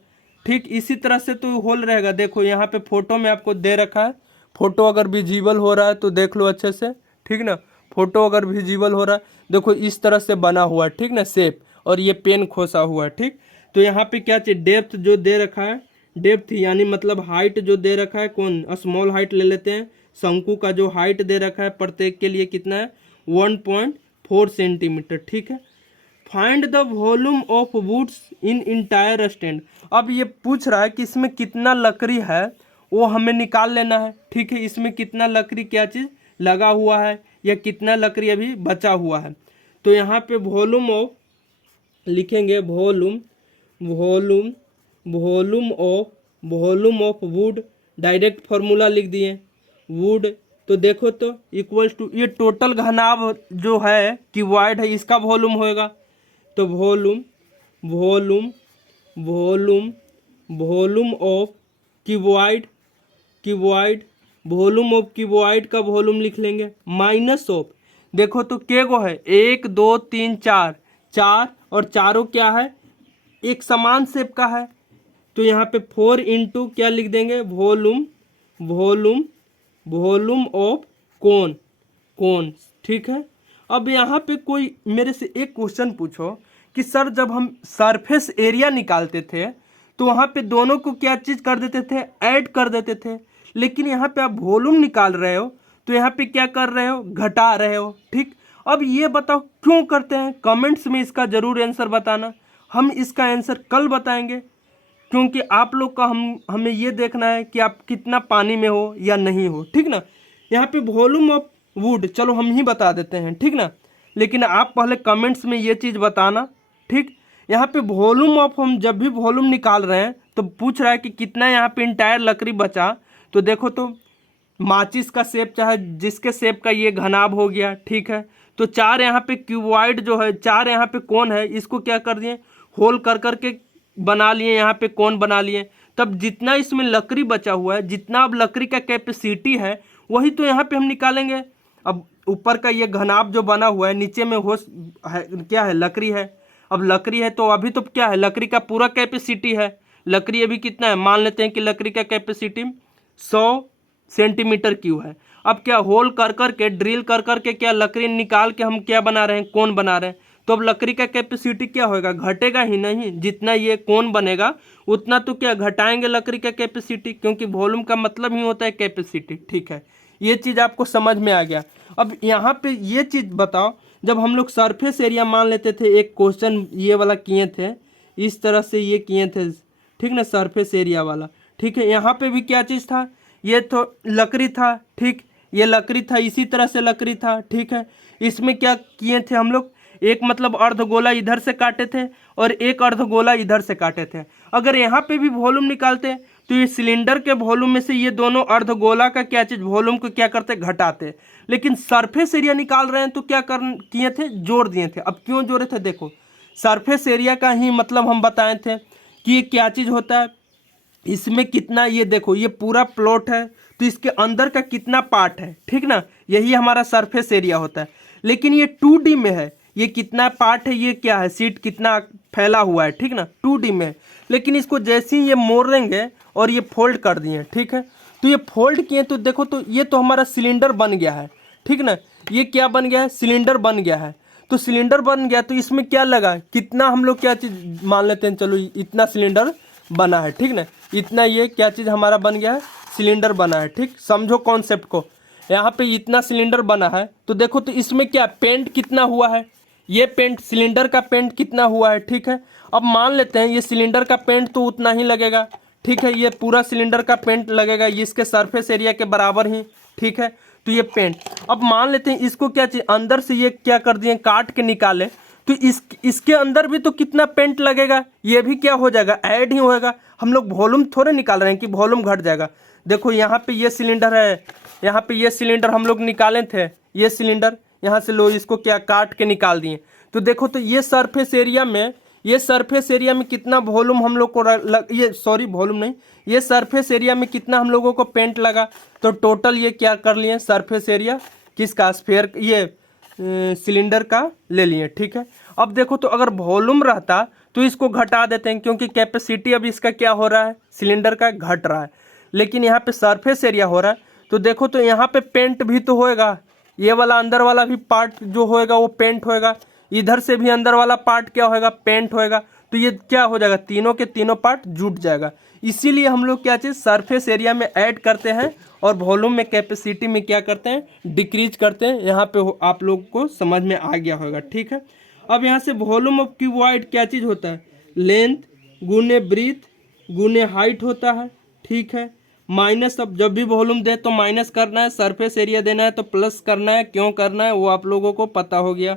ठीक इसी तरह से तो होल रहेगा। देखो यहाँ पे फोटो में आपको दे रखा है, फोटो अगर विजिबल हो रहा है तो देख लो अच्छे से, ठीक ना। फोटो अगर विजिबल हो रहा है, देखो इस तरह से बना हुआ है, ठीक ना, शेप। और ये पेन खोसा हुआ है, ठीक। तो यहाँ पे क्या चाहिए, डेप्थ जो दे रखा है डेप्थ यानी मतलब हाइट जो दे रखा है, कौन स्मॉल हाइट ले लेते हैं, शंकु का जो हाइट दे रखा है प्रत्येक के लिए कितना है 1.4 सेंटीमीटर, ठीक है। Find the volume of woods in entire stand. अब ये पूछ रहा है कि इसमें कितना लकड़ी है वो हमें निकाल लेना है, ठीक है। इसमें कितना लकड़ी क्या चीज़ लगा हुआ है या कितना लकड़ी अभी बचा हुआ है। तो यहाँ पे वॉल्यूम ऑफ लिखेंगे, volume volume volume of would, direct formula लिख दिए वुड। तो देखो तो इक्वल्स टू ये टोटल घनाभ जो है क्यूबॉइड है इसका वॉल्यूम होएगा। तो volume volume volume volume of cuboid volume of cuboid का वॉल्यूम लिख लेंगे माइनस ऑफ, देखो तो के गो है 1 2 3 4 4 और चारों क्या है एक समान शेप का है। तो यहाँ पे 4 इंटू क्या लिख देंगे वॉल्यूम वॉल्यूम वॉल्यूम ऑफ कोन, ठीक है। अब यहाँ पे कोई मेरे से एक क्वेश्चन पूछो कि सर जब हम सरफेस एरिया निकालते थे तो वहाँ पे दोनों को क्या चीज़ कर देते थे, ऐड कर देते थे, लेकिन यहाँ पे आप वॉल्यूम निकाल रहे हो तो यहाँ पे क्या कर रहे हो, घटा रहे हो, ठीक। अब ये बताओ क्यों करते हैं, कमेंट्स में इसका ज़रूर आंसर बताना। हम इसका आंसर कल बताएंगे क्योंकि आप लोग का हमें ये देखना है कि आप कितना पानी में हो या नहीं हो, ठीक ना। यहाँ पे वॉल्यूम ऑफ वुड चलो हम ही बता देते हैं, ठीक ना, लेकिन आप पहले कमेंट्स में ये चीज़ बताना, ठीक। यहाँ पे वॉल्यूम ऑफ हम जब भी वॉल्यूम निकाल रहे हैं तो पूछ रहा है कि कितना यहाँ पे इंटायर लकड़ी बचा। तो देखो तो माचिस का शेप चाहे जिसके शेप का ये घनाभ हो गया, ठीक है। तो 4 यहाँ पे क्यूबॉइड जो है, 4 यहाँ पे कोन है, इसको क्या कर दिए होल कर करके बना लिए, यहाँ पे कोन बना लिए। तब जितना इसमें लकड़ी बचा हुआ है, जितना अब लकड़ी का कैपेसिटी है वही तो यहाँ पे हम निकालेंगे। अब ऊपर का ये घनाभ जो बना हुआ है, नीचे में होश है क्या है लकड़ी है। अब लकड़ी है तो अभी तो क्या है लकड़ी का पूरा कैपेसिटी है, लकड़ी अभी कितना है मान लेते हैं कि लकड़ी का कैपेसिटी 100 सेंटीमीटर क्यूब है। अब क्या होल कर करके ड्रिल कर करके क्या लकड़ी निकाल के हम क्या बना रहे हैं, कोन बना रहे हैं। तो अब लकड़ी का कैपेसिटी क्या होगा, घटेगा ही नहीं, जितना ये कोन बनेगा उतना तो क्या घटाएंगे लकड़ी का कैपेसिटी, क्योंकि वॉल्यूम का मतलब ही होता है कैपेसिटी, ठीक है। ये चीज़ आपको समझ में आ गया। अब यहाँ पे ये चीज़ बताओ, जब हम लोग सरफेस एरिया मान लेते थे, एक क्वेश्चन ये वाला किए थे, इस तरह से ये किए थे, ठीक ना, सरफेस एरिया वाला, ठीक है। यहाँ पे भी क्या चीज़ था, ये तो लकड़ी था, ठीक, ये लकड़ी था, इसी तरह से लकड़ी था, ठीक है। इसमें क्या किए थे हम लोग, एक मतलब अर्धगोला इधर से काटे थे और एक अर्धगोला इधर से काटे थे। अगर यहाँ पे भी वॉल्यूम निकालते तो ये सिलेंडर के वॉल्यूम में से ये दोनों अर्धगोला का क्या चीज़ वॉल्यूम को क्या करते घटाते, लेकिन सरफेस एरिया निकाल रहे हैं तो क्या कर किए थे, जोड़ दिए थे। अब क्यों जोड़े थे, देखो सरफेस एरिया का ही मतलब हम बताए थे कि ये क्या चीज़ होता है, इसमें कितना, ये देखो ये पूरा प्लॉट है तो इसके अंदर का कितना पार्ट है, ठीक ना, यही हमारा सरफेस एरिया होता है। लेकिन ये 2D में है, ये कितना पार्ट है, ये क्या है सीट कितना फैला हुआ है, ठीक ना, 2D में। लेकिन इसको जैसे ही ये मोड़ लेंगे और ये फोल्ड कर दिए, ठीक है। तो ये फोल्ड किए तो देखो तो ये तो हमारा सिलेंडर बन गया है, ठीक ना, ये क्या बन गया है, सिलेंडर बन गया है। तो सिलेंडर बन गया तो इसमें क्या लगा, कितना हम लोग क्या चीज़ मान लेते हैं, चलो इतना सिलेंडर बना है, ठीक ना, इतना ये क्या चीज़ हमारा बन गया है, सिलेंडर बना है, ठीक। समझो कॉन्सेप्ट को, यहाँ पे इतना सिलेंडर बना है तो देखो तो इसमें क्या पेंट कितना हुआ है, ये पेंट सिलेंडर का पेंट कितना हुआ है, ठीक है। अब मान लेते हैं ये सिलेंडर का पेंट तो उतना ही लगेगा, ठीक है, ये पूरा सिलेंडर का पेंट लगेगा, ये इसके सरफेस एरिया के बराबर ही, ठीक है। तो ये पेंट, अब मान लेते हैं इसको क्या चाहिए, अंदर से ये क्या कर दिए काट के निकाले तो इसके अंदर भी तो कितना पेंट लगेगा, ये भी क्या हो जाएगा ऐड ही होएगा। हम लोग वॉल्यूम थोड़े निकाल रहे हैं कि वॉल्यूम घट जाएगा। देखो यहाँ पे ये सिलेंडर है, यहाँ पे ये सिलेंडर हम लोग निकाले थे, ये सिलेंडर यहाँ से लो इसको क्या काट के निकाल दिए। तो देखो तो ये सरफेस एरिया में, ये सरफेस एरिया में कितना वॉल्यूम हम लोग को ये सॉरी वॉल्यूम नहीं, ये सरफेस एरिया में कितना हम लोगों को पेंट लगा। तो टोटल ये क्या कर लिए सरफेस एरिया किसका, स्फीयर ये सिलेंडर का ले लिए, ठीक है। अब देखो तो अगर वॉल्यूम रहता तो इसको घटा देते हैं क्योंकि कैपेसिटी अब इसका क्या हो रहा है, सिलेंडर का घट रहा है, लेकिन यहाँ पे सरफेस एरिया हो रहा है। तो देखो तो यहाँ पे पेंट भी तो होएगा, ये वाला अंदर वाला भी पार्ट जो होएगा वो पेंट होएगा, इधर से भी अंदर वाला पार्ट क्या होएगा पेंट होएगा। तो ये क्या हो जाएगा, तीनों के तीनों पार्ट जुट जाएगा। इसीलिए हम लोग क्या चीज़ सरफेस एरिया में ऐड करते हैं और वॉल्यूम में कैपेसिटी में क्या करते हैं, डिक्रीज करते हैं। यहाँ पे आप लोग को समझ में आ गया होगा, ठीक है। अब यहाँ से वॉल्यूम ऑफ क्यूबॉइड क्या चीज़ होता है, लेंथ गुने ब्रीथ गुने हाइट होता है, ठीक है। माइनस, अब जब भी वॉल्यूम दे तो माइनस करना है, सरफेस एरिया देना है तो प्लस करना है। क्यों करना है वो आप लोगों को पता हो गया।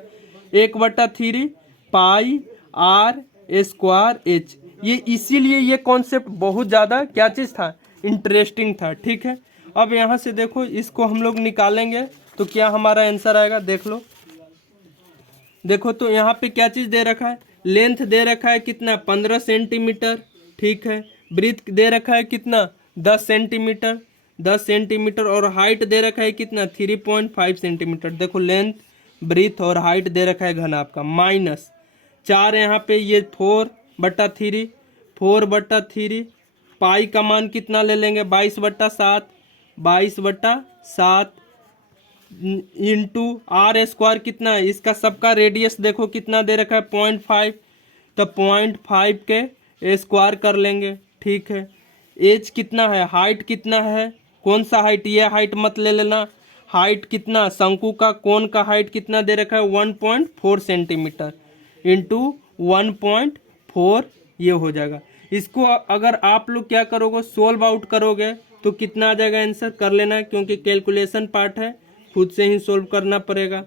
1/3 पाई आर स्क्वायर एच, ये इसीलिए ये कॉन्सेप्ट बहुत ज़्यादा क्या चीज़ था, इंटरेस्टिंग था, ठीक है। अब यहाँ से देखो इसको हम लोग निकालेंगे तो क्या हमारा आंसर आएगा, देख लो। देखो तो यहाँ पे क्या चीज़ दे रखा है, लेंथ दे रखा है कितना, 15 सेंटीमीटर, ठीक है। ब्रीथ दे रखा है कितना, 10 सेंटीमीटर, 10 सेंटीमीटर। और हाइट दे रखा है कितना, 3.5 सेंटीमीटर। देखो लेंथ ब्रीथ और हाइट दे रखा है घन आपका, माइनस 4 यहाँ पे ये 4/3, 4/3 पाई का मान कितना ले लेंगे, 22/7, 22/7 इंटू आर स्क्वायर कितना है, इसका सबका रेडियस देखो कितना दे रखा है, 0.5, तो 0.5 के स्क्वायर कर लेंगे, ठीक है। एज कितना है, हाइट कितना है, कौन सा हाइट, ये हाइट मत ले लेना, हाइट कितना, शंकु का कोण का हाइट कितना दे रखा है, 1.4 सेंटीमीटर इंटू 1.4, ये हो जाएगा। इसको अगर आप लोग क्या करोगे, सोल्व आउट करोगे तो कितना आ जाएगा आंसर, कर लेना है क्योंकि कैलकुलेशन पार्ट है, खुद से ही सोल्व करना पड़ेगा।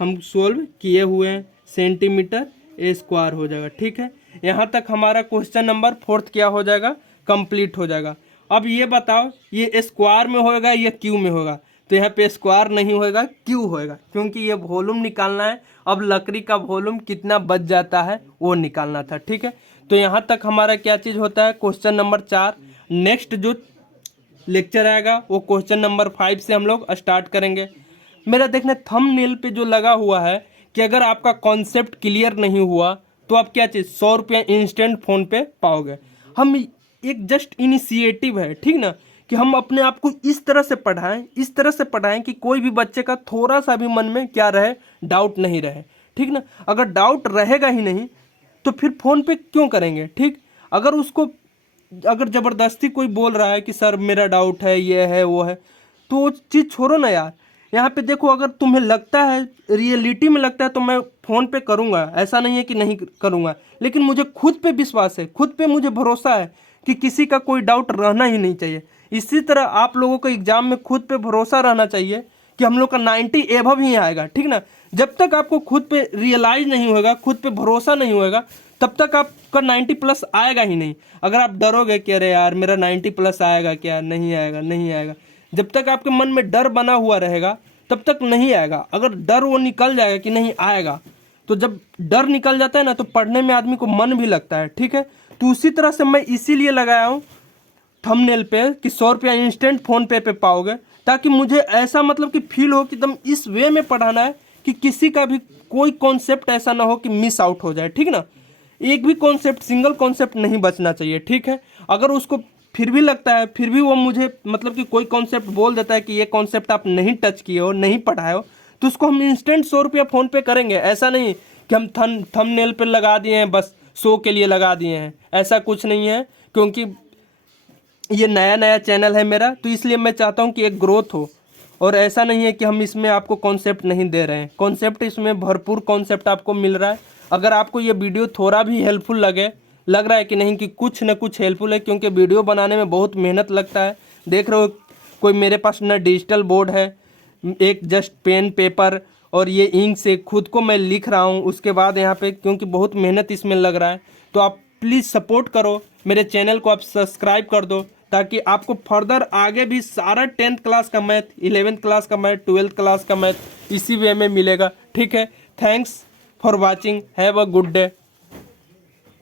हम सोल्व किए हुए हैं, सेंटीमीटर स्क्वायर हो जाएगा, ठीक है। यहाँ तक हमारा क्वेश्चन नंबर 4 क्या हो जाएगा, कंप्लीट हो जाएगा। अब ये बताओ ये स्क्वायर में होएगा या क्यू में होगा, तो यहाँ पे स्क्वायर नहीं होएगा, क्यू होएगा, क्योंकि ये वॉल्यूम निकालना है। अब लकड़ी का वॉल्यूम कितना बच जाता है वो निकालना था, ठीक है। तो यहाँ तक हमारा क्या चीज़ होता है, क्वेश्चन नंबर 4। नेक्स्ट जो लेक्चर आएगा वो क्वेश्चन नंबर 5 से हम लोग स्टार्ट करेंगे। मेरा देखने थंबनेल पे जो लगा हुआ है कि अगर आपका कॉन्सेप्ट क्लियर नहीं हुआ तो आप क्या चीज़ 100 रुपया इंस्टेंट फ़ोन पे पाओगे। हम एक जस्ट इनिशिएटिव है, ठीक ना, कि हम अपने आप को इस तरह से पढ़ाएं, इस तरह से पढ़ाएं कि कोई भी बच्चे का थोड़ा सा भी मन में क्या रहे, डाउट नहीं रहे, ठीक ना। अगर डाउट रहेगा ही नहीं तो फिर फ़ोन पे क्यों करेंगे, ठीक। अगर उसको अगर ज़बरदस्ती कोई बोल रहा है कि सर मेरा डाउट है, ये है वो है, तो वो चीज़ छोड़ो ना यार। यहाँ पे देखो अगर तुम्हें लगता है, रियलिटी में लगता है तो मैं फ़ोन पे करूँगा, ऐसा नहीं है कि नहीं करूँगा, लेकिन मुझे खुद पे विश्वास है, खुद पे मुझे भरोसा है कि किसी का कोई डाउट रहना ही नहीं चाहिए। इसी तरह आप लोगों को एग्ज़ाम में खुद पे भरोसा रहना चाहिए कि हम लोग का 90 एबव ही आएगा, ठीक ना। जब तक आपको खुद पे रियलाइज नहीं होगा, खुद पे भरोसा नहीं होगा, तब तक आपका 90 प्लस आएगा ही नहीं। अगर आप डरोगे कि अरे यार मेरा 90 प्लस आएगा क्या, नहीं आएगा, नहीं आएगा, जब तक आपके मन में डर बना हुआ रहेगा तब तक नहीं आएगा। अगर डर वो निकल जाएगा कि नहीं आएगा, तो जब डर निकल जाता है ना तो पढ़ने में आदमी को मन भी लगता है, ठीक है। तो उसी तरह से मैं इसीलिए लगाया हूँ थंबनेल पे कि 100 रुपया इंस्टेंट फ़ोन पे पाओगे, ताकि मुझे ऐसा मतलब कि फील हो कि एकदम इस वे में पढ़ाना है कि किसी का भी कोई कॉन्सेप्ट ऐसा ना हो कि मिस आउट हो जाए, ठीक ना। एक भी कॉन्सेप्ट, सिंगल कॉन्सेप्ट नहीं बचना चाहिए, ठीक है। अगर उसको फिर भी लगता है, फिर भी वो मुझे मतलब कि कोई कॉन्सेप्ट बोल देता है कि ये कॉन्सेप्ट आप नहीं टच किए हो, नहीं पढ़ाए हो, तो उसको हम इंस्टेंट 100 रुपया फ़ोन पे करेंगे। ऐसा नहीं कि हम थंबनेल पे लगा दिए हैं, बस शो के लिए लगा दिए हैं, ऐसा कुछ नहीं है। क्योंकि ये नया नया चैनल है मेरा, तो इसलिए मैं चाहता हूँ कि एक ग्रोथ हो। और ऐसा नहीं है कि हम इसमें आपको कॉन्सेप्ट नहीं दे रहे हैं, कॉन्सेप्ट इसमें भरपूर कॉन्सेप्ट आपको मिल रहा है। अगर आपको ये वीडियो थोड़ा भी हेल्पफुल लग रहा है कि नहीं, कि कुछ न कुछ हेल्पफुल है, क्योंकि वीडियो बनाने में बहुत मेहनत लगता है। देख रहे हो कोई मेरे पास ना डिजिटल बोर्ड है, एक जस्ट पेन पेपर और ये इंक से खुद को मैं लिख रहा हूँ। उसके बाद यहाँ पे क्योंकि बहुत मेहनत इसमें लग रहा है, तो आप प्लीज़ सपोर्ट करो, मेरे चैनल को आप सब्सक्राइब कर दो, ताकि आपको फर्दर आगे भी सारा 10th क्लास का मैथ, 11th क्लास का मैथ, 12th क्लास का मैथ इसी वे में मिलेगा, ठीक है। Thanks for watching, have a good day.